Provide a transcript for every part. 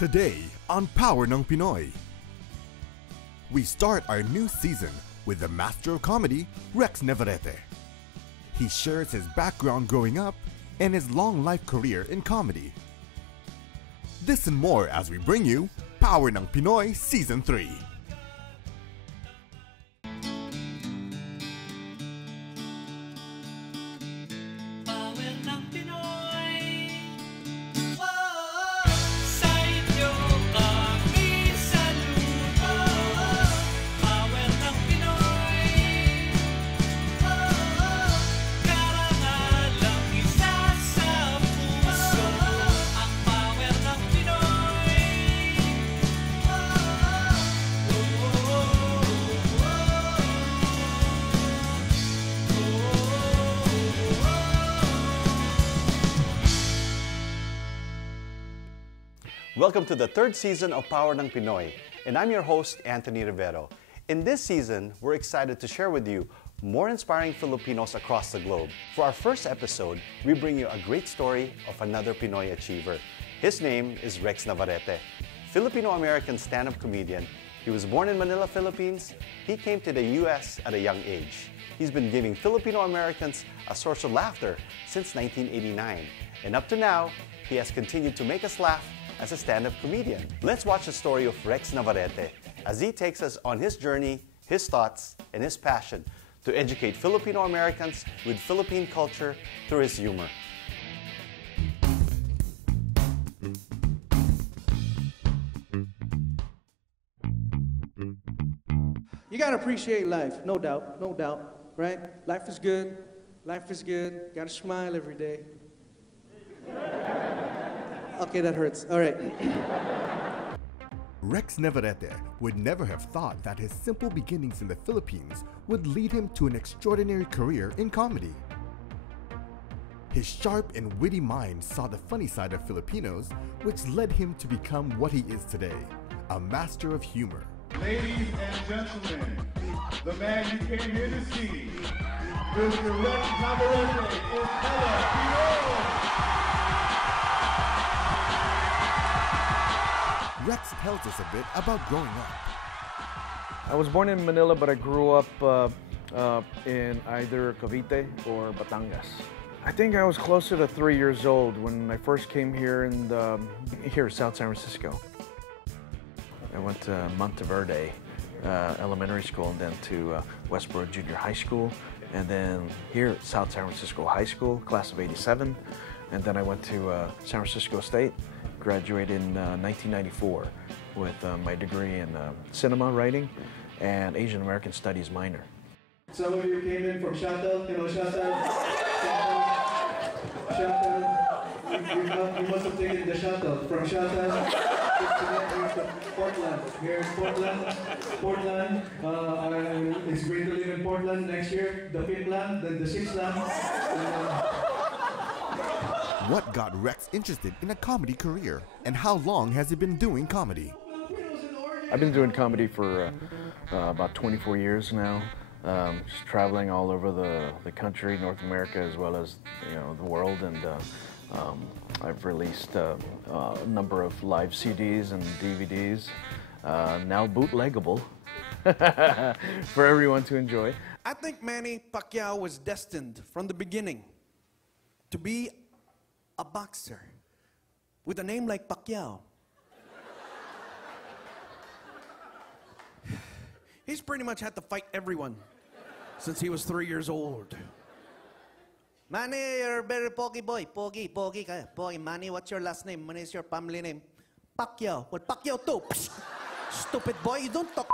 Today on Power ng Pinoy, we start our new season with the master of comedy, Rex Navarrete. He shares his background growing up and his long life career in comedy. This and more as we bring you Power ng Pinoy Season 3. Welcome to the third season of Power ng Pinoy, and I'm your host, Anthony Rivero. In this season, we're excited to share with you more inspiring Filipinos across the globe. For our first episode, we bring you a great story of another Pinoy achiever. His name is Rex Navarrete. Filipino-American stand-up comedian. He was born in Manila, Philippines. He came to the US at a young age. He's been giving Filipino-Americans a source of laughter since 1989. And up to now, he has continued to make us laugh as a stand-up comedian. Let's watch the story of Rex Navarrete as he takes us on his journey, his thoughts, and his passion to educate Filipino-Americans with Philippine culture through his humor. You gotta appreciate life, no doubt, right? Life is good, gotta smile every day. Okay, that hurts. All right. Rex Navarrete would never have thought that his simple beginnings in the Philippines would lead him to an extraordinary career in comedy. His sharp and witty mind saw the funny side of Filipinos, which led him to become what he is today, a master of humor. Ladies and gentlemen, the man you came here to see, Mr. Rex Navarrete is Filipino. Rex tells us a bit about growing up. I was born in Manila, but I grew up in either Cavite or Batangas. I think I was closer to 3 years old when I first came here in South San Francisco. I went to Monteverde Elementary School and then to Westboro Junior High School, and then here at South San Francisco High School, class of '87, and then I went to San Francisco State. Graduated in 1994 with my degree in cinema writing and Asian American Studies minor. Some of you came in from Shuttle, you know Shuttle? You must have taken the shuttle. From Shuttle to Portland. Here in Portland. It's great to live in Portland next year. The 5th land, then the 6th land. What got Rex interested in a comedy career, and how long has he been doing comedy? I've been doing comedy for about 24 years now, just traveling all over the country, North America, as well as the world, and I've released a number of live CDs and DVDs, now bootleggable for everyone to enjoy. I think Manny Pacquiao was destined from the beginning to be a boxer with a name like Pacquiao. He's pretty much had to fight everyone since he was 3 years old. Manny, you're a very pogi boy. Pogi ka. Pogi. Manny, what's your last name? What is your family name? Pacquiao. What Pacquiao too? Stupid boy, you don't talk.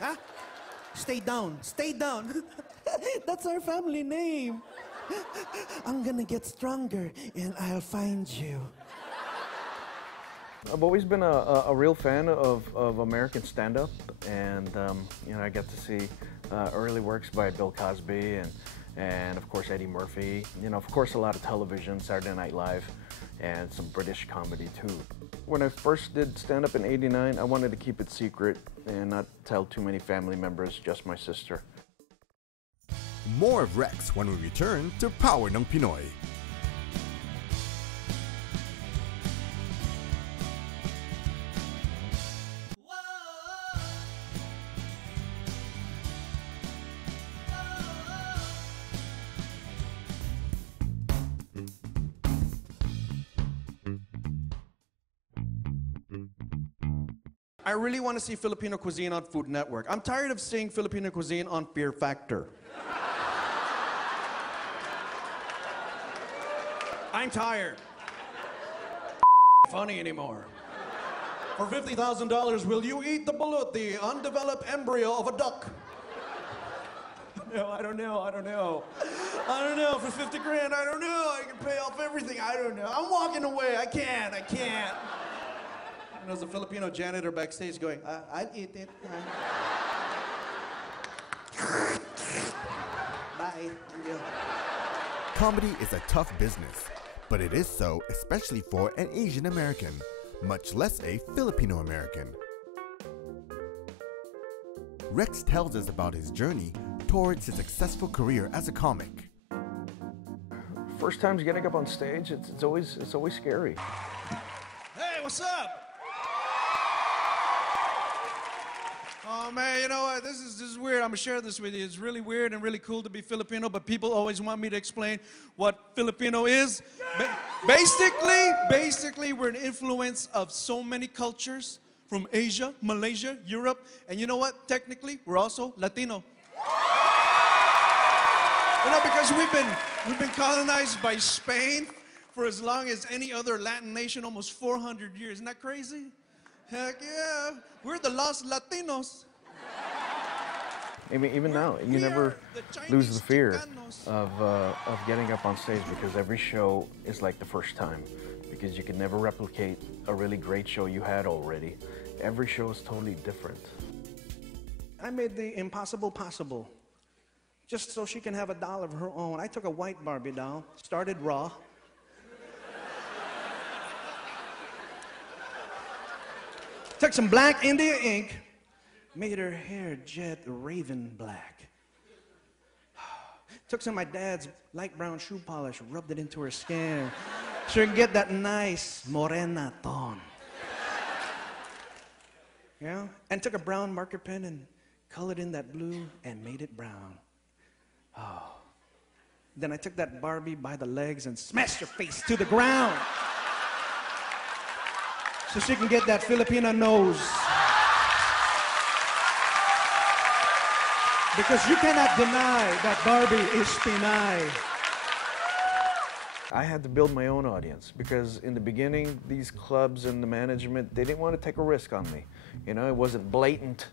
Huh? Stay down. That's our family name. I'm gonna get stronger and I'll find you. I've always been a real fan of American stand-up, and I got to see early works by Bill Cosby and of course Eddie Murphy. Of course a lot of television, Saturday Night Live, and some British comedy too. When I first did stand-up in '89, I wanted to keep it secret and not tell too many family members, just my sister. More of Rex when we return to Power ng Pinoy. I really want to see Filipino cuisine on Food Network. I'm tired of seeing Filipino cuisine on Fear Factor. I'm tired. Funny anymore. For $50,000, will you eat the balut, the undeveloped embryo of a duck? No, I don't know. For 50 grand, I don't know. I can pay off everything. I don't know. I'm walking away. I can't. And there's a Filipino janitor backstage going, I'll eat it. Bye. Thank you. Comedy is a tough business, but it is so especially for an Asian American, much less a Filipino-American. Rex tells us about his journey towards his successful career as a comic. First times getting up on stage, it's always scary. Hey, what's up? Oh man, you know what? This is weird. I'm gonna share this with you. It's really weird and really cool to be Filipino, but people always want me to explain what Filipino is. Basically, we're an influence of so many cultures from Asia, Malaysia, Europe, and you know what? Technically, we're also Latino. You know, because we've been colonized by Spain for as long as any other Latin nation, almost 400 years. Isn't that crazy? Heck yeah, we're the lost Latinos. Even now, you never lose the fear of getting up on stage, because every show is like the first time, because you can never replicate a really great show you had already. Every show is totally different. I made the impossible possible, just so she can have a doll of her own. I took a white Barbie doll, started raw. Took some black India ink, made her hair jet raven black. Took some of my dad's light brown shoe polish, rubbed it into her skin, so she can get that nice morena tone. Yeah? And took a brown marker pen and colored in that blue and made it brown. Oh. Then I took that Barbie by the legs and smashed her face to the ground, so she can get that Filipino nose. Because you cannot deny that Barbie is Pinay. I had to build my own audience, because in the beginning, these clubs and the management, they didn't want to take a risk on me. You know, it wasn't blatant,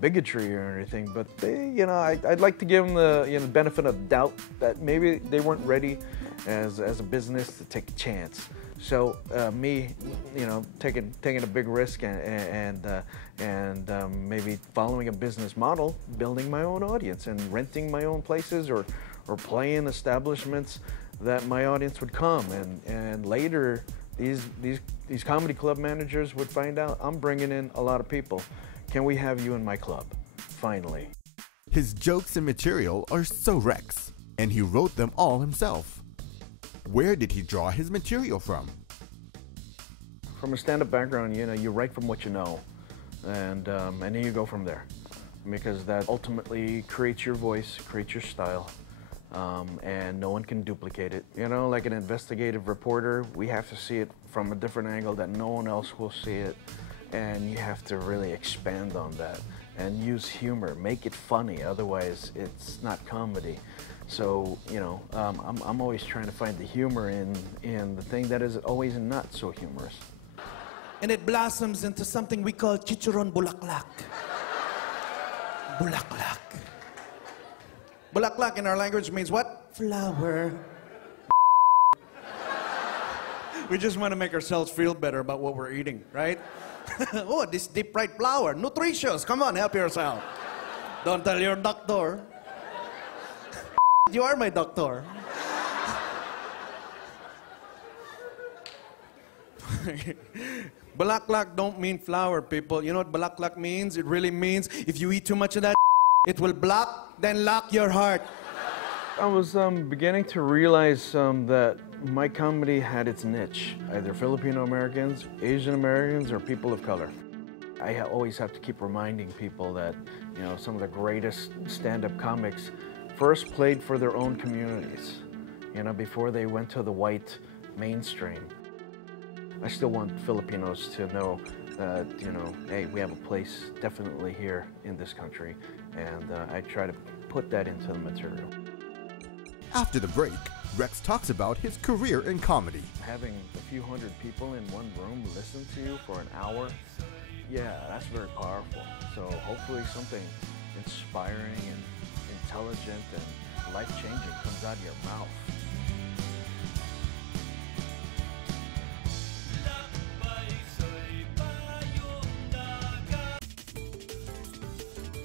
bigotry or anything, but I'd like to give them the benefit of doubt that maybe they weren't ready as a business to take a chance. So me, taking a big risk and maybe following a business model, building my own audience and renting my own places or playing establishments that my audience would come, and later these comedy club managers would find out I'm bringing in a lot of people. Can we have you in my club? Finally. His jokes and material are so Rex, and he wrote them all himself. Where did he draw his material from? From a stand-up background, you write from what you know, and then you go from there, because that ultimately creates your voice, creates your style, and no one can duplicate it. Like an investigative reporter, we have to see it from a different angle that no one else will see it, and you have to really expand on that and use humor, make it funny, otherwise it's not comedy. So, I'm always trying to find the humor in the thing that is always not so humorous. And it blossoms into something we call chicharon bulaklak. Bulaklak. Bulaklak in our language means what? Flower. We just want to make ourselves feel better about what we're eating, right? Oh, this deep fried flour, nutritious. Come on, help yourself. Don't tell your doctor. You are my doctor. Bulaklak don't mean flour, people. You know what bulaklak means? It really means if you eat too much of that, it will block, then lock your heart. I was beginning to realize that my comedy had its niche, either Filipino-Americans, Asian Americans, or people of color. I always have to keep reminding people that, some of the greatest stand-up comics first played for their own communities, before they went to the white mainstream. I still want Filipinos to know you know, hey, we have a place definitely here in this country, and I try to put that into the material. After the break, Rex talks about his career in comedy. Having a few hundred people in one room listen to you for an hour, yeah, that's very powerful. So hopefully something inspiring and intelligent and life-changing comes out of your mouth.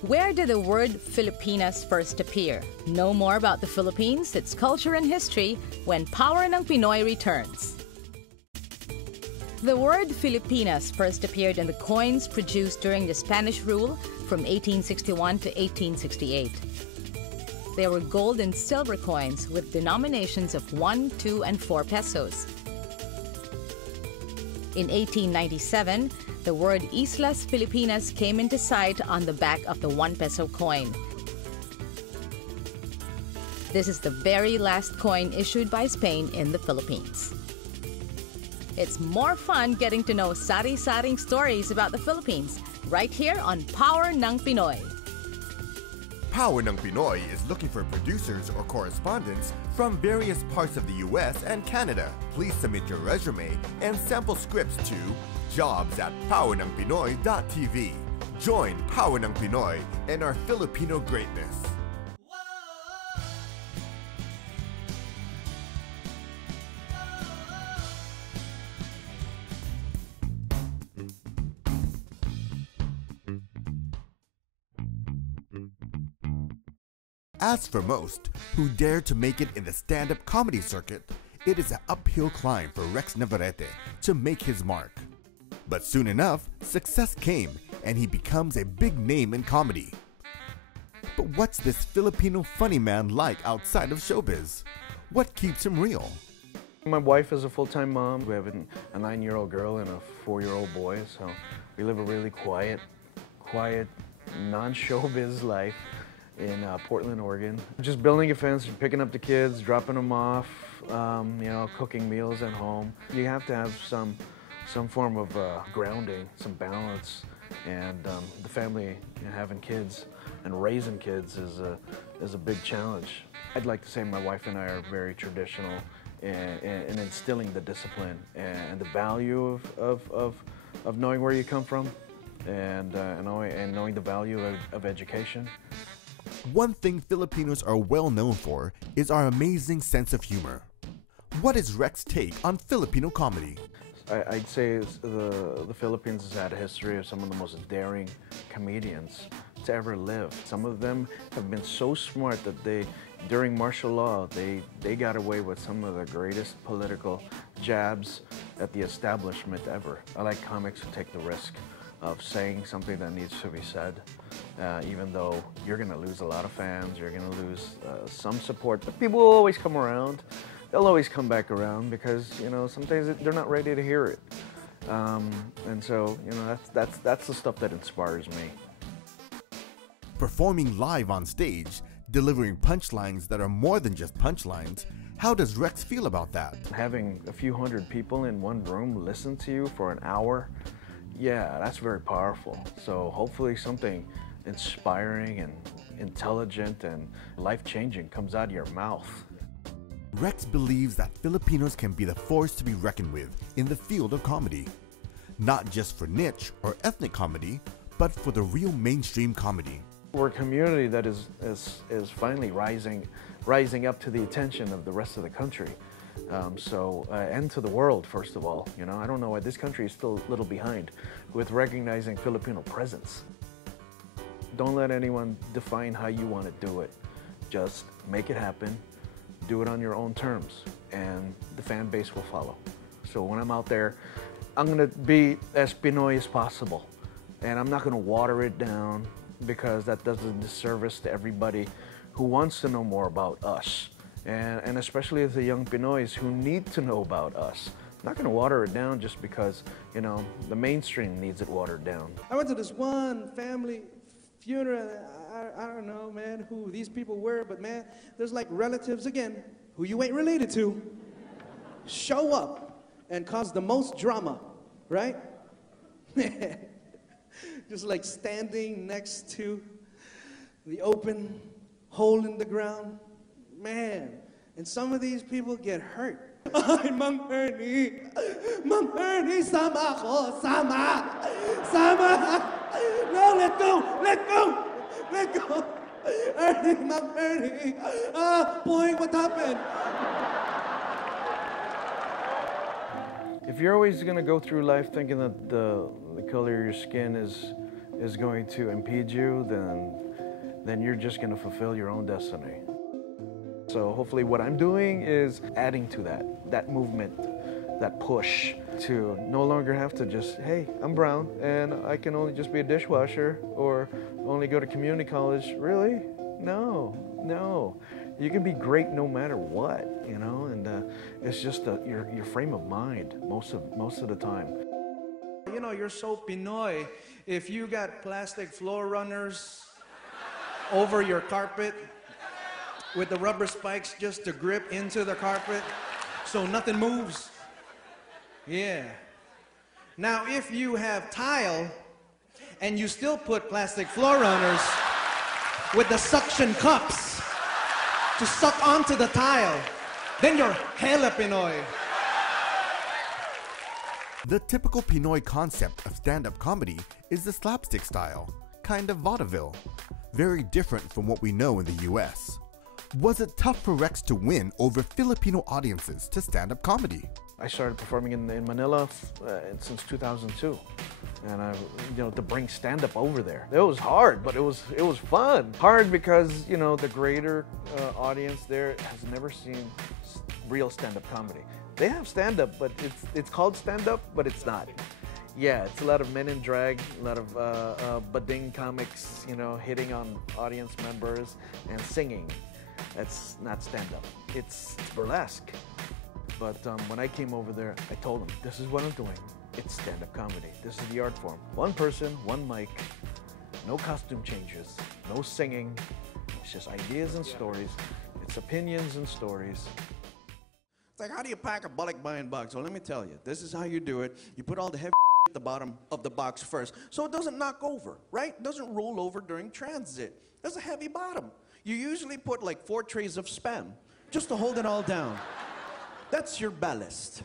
Where did the word Filipinas first appear? Know more about the Philippines, its culture and history when Power ng Pinoy returns. The word Filipinas first appeared in the coins produced during the Spanish rule from 1861 to 1868. They were gold and silver coins with denominations of 1, 2, and 4 pesos. In 1897, the word Islas Filipinas came into sight on the back of the 1 peso coin. This is the very last coin issued by Spain in the Philippines. It's more fun getting to know sari-saring stories about the Philippines right here on Power ng Pinoy. Power ng Pinoy is looking for producers or correspondents from various parts of the US and Canada. Please submit your resume and sample scripts to jobs@powernangpinoy.tv. Join Power ng Pinoy and our Filipino greatness. As for most who dare to make it in the stand-up comedy circuit, it is an uphill climb for Rex Navarrete to make his mark. But soon enough, success came and he becomes a big name in comedy. But what's this Filipino funny man like outside of showbiz? What keeps him real? My wife is a full-time mom. We have a 9-year-old girl and a 4-year-old boy, so we live a really quiet, non-showbiz life in Portland, Oregon. Just building a fence, picking up the kids, dropping them off, you know, cooking meals at home. You have to have some form of grounding, some balance, and the family, you know, having kids and raising kids is a big challenge. I'd like to say my wife and I are very traditional in instilling the discipline and the value of knowing where you come from and knowing the value of education. One thing Filipinos are well known for is our amazing sense of humor. What is Rex's take on Filipino comedy? I'd say the Philippines has had a history of some of the most daring comedians to ever live. Some of them have been so smart that during martial law, they got away with some of the greatest political jabs at the establishment ever. I like comics who take the risk of saying something that needs to be said, even though you're going to lose a lot of fans, you're going to lose some support, but people will always come around. They'll always come back around because, you know, sometimes they're not ready to hear it. And so, you know, that's the stuff that inspires me. Performing live on stage, delivering punchlines that are more than just punchlines, how does Rex feel about that? Having a few hundred people in one room listen to you for an hour, yeah, that's very powerful. So hopefully something inspiring and intelligent and life-changing comes out of your mouth. Rex believes that Filipinos can be the force to be reckoned with in the field of comedy. Not just for niche or ethnic comedy, but for the real mainstream comedy. We're a community that is finally rising up to the attention of the rest of the country. And to the world, first of all. You know, I don't know why this country is still a little behind with recognizing Filipino presence. Don't let anyone define how you want to do it. Just make it happen, do it on your own terms, and the fan base will follow. So when I'm out there, I'm going to be as Pinoy as possible. And I'm not going to water it down because that does a disservice to everybody who wants to know more about us. And especially the young Pinoys who need to know about us. I'm not going to water it down just because, you know, the mainstream needs it watered down. I went to this one family funeral. I don't know, man, who these people were, but man, there's like relatives again who you ain't related to show up and cause the most drama, right? Just like standing next to the open hole in the ground. Man, and some of these people get hurt. Ay, Mang Ernie! Mang Ernie, sama ako! Sama! Sama! No, let go! Let go! Let go! Ernie, Mang Ernie! Boy, what happened? If you're always going to go through life thinking that the color of your skin is going to impede you, then you're just going to fulfill your own destiny. So hopefully what I'm doing is adding to that movement, that push to no longer have to just, hey, I'm brown and I can only just be a dishwasher or only go to community college. Really? No, no. You can be great no matter what, you know, and it's just your frame of mind most of the time. You know, you're so Pinoy. If you got plastic floor runners over your carpet with the rubber spikes just to grip into the carpet so nothing moves. Yeah. Now, if you have tile and you still put plastic floor runners with the suction cups to suck onto the tile, then you're hella Pinoy. The typical Pinoy concept of stand-up comedy is the slapstick style, kind of vaudeville, very different from what we know in the US. Was it tough for Rex to win over Filipino audiences to stand-up comedy? I started performing in Manila since 2002, and to bring stand-up over there, it was hard, but it was fun. Hard because the greater audience there has never seen real stand-up comedy. They have stand-up, but it's called stand-up, but it's not. Yeah, it's a lot of men in drag, a lot of bading comics, hitting on audience members and singing. That's not stand-up. It's burlesque. But when I came over there, I told them, this is what I'm doing. It's stand-up comedy. This is the art form. One person, one mic, no costume changes, no singing. It's just ideas and stories. It's opinions and stories. It's like, how do you pack a balikbayan box? Well, let me tell you, this is how you do it. You put all the heavy at the bottom of the box first, so it doesn't knock over, right? It doesn't roll over during transit. There's a heavy bottom. You usually put like 4 trays of Spam just to hold it all down. That's your ballast.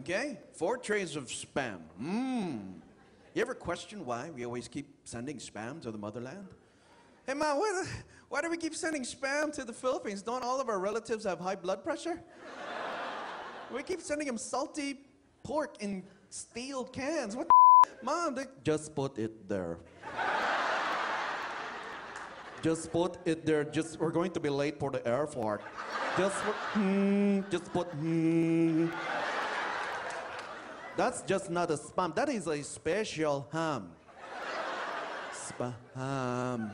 Okay? 4 trays of Spam. You ever question why we always keep sending Spam to the motherland? Hey, Ma, why do we keep sending Spam to the Philippines? Don't all of our relatives have high blood pressure? We keep sending them salty pork in steel cans. What the Mom, just put it there. Just put it there. We're going to be late for the airport. Just put. That's just not a Spam. That is a special ham. Spam.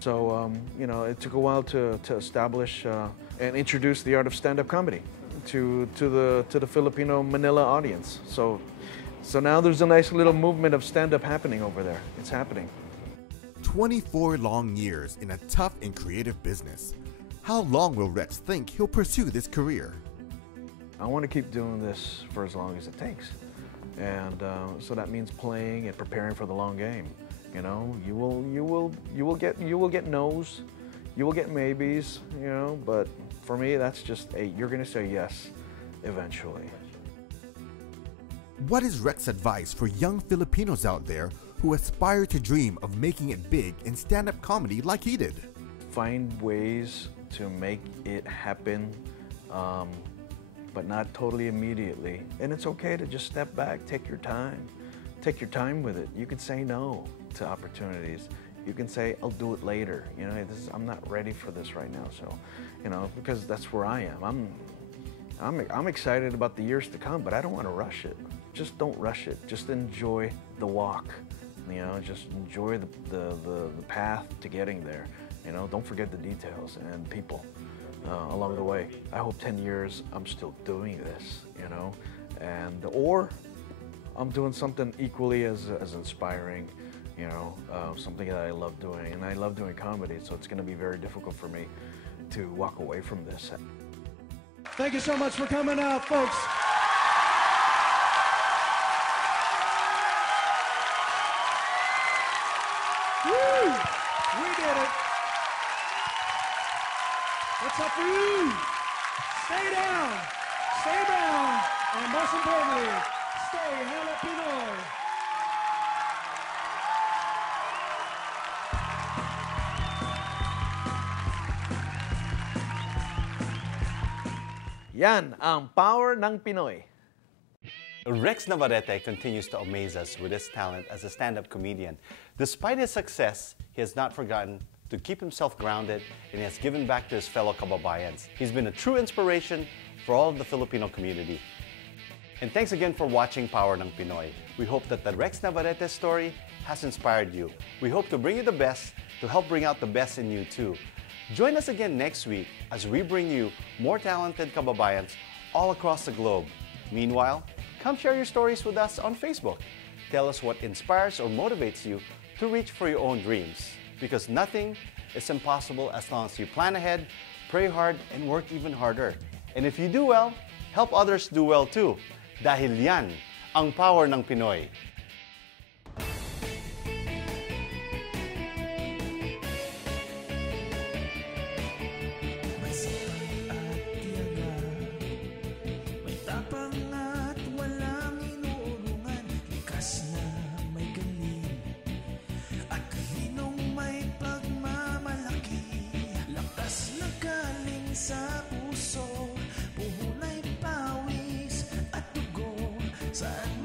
So, it took a while to establish and introduce the art of stand-up comedy to the Filipino Manila audience. So now there's a nice little movement of stand-up happening over there. It's happening. 24 long years in a tough and creative business. How long will Rex think he'll pursue this career? I want to keep doing this for as long as it takes. And so that means playing and preparing for the long game. You will get no's, you will get maybes, but for me that's just you're gonna say yes eventually. What is Rex's advice for young Filipinos out there who aspire to dream of making it big in stand-up comedy like he did? Find ways to make it happen, but not totally immediately. And it's okay to just step back, take your time. Take your time with it. You can say no to opportunities. You can say, I'll do it later. I'm not ready for this right now. So, because that's where I am. I'm excited about the years to come, but I don't want to rush it. Just don't rush it. Just enjoy the walk. Just enjoy the path to getting there. Don't forget the details and people along the way. I hope 10 years I'm still doing this, or I'm doing something equally as inspiring, something that I love doing. And I love doing comedy, so it's going to be very difficult for me to walk away from this. Thank you so much for coming out, folks. What's up for you? Stay down, stay down, and most importantly, stay hella Pinoy. Yan ang power ng Pinoy. Rex Navarrete continues to amaze us with his talent as a stand-up comedian. Despite his success, he has not forgotten to keep himself grounded and he has given back to his fellow kababayans. He's been a true inspiration for all of the Filipino community. And thanks again for watching Power ng Pinoy. We hope that the Rex Navarrete story has inspired you. We hope to bring you the best to help bring out the best in you too. Join us again next week as we bring you more talented kababayans all across the globe. Meanwhile, come share your stories with us on Facebook. Tell us what inspires or motivates you to reach for your own dreams. Because nothing is impossible as long as you plan ahead, pray hard, and work even harder. And if you do well, help others do well too. Dahil yan ang power ng Pinoy. Sa puso, puhunay pawis at dugo. Saan